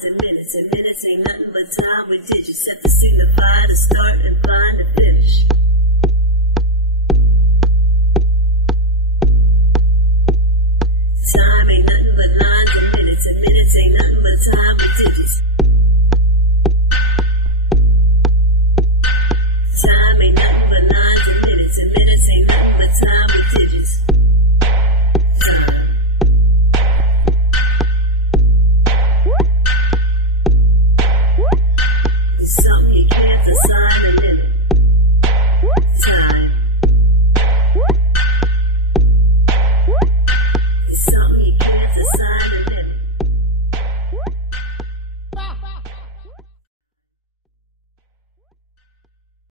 lines and minutes ain't nothing but time with digits set to signify the start and find the finish. Time ain't nothing but lines and minutes ain't nothing but time with digits. Time ain't nothing but lines and minutes ain't nothing but time with digits. Something you can't decide.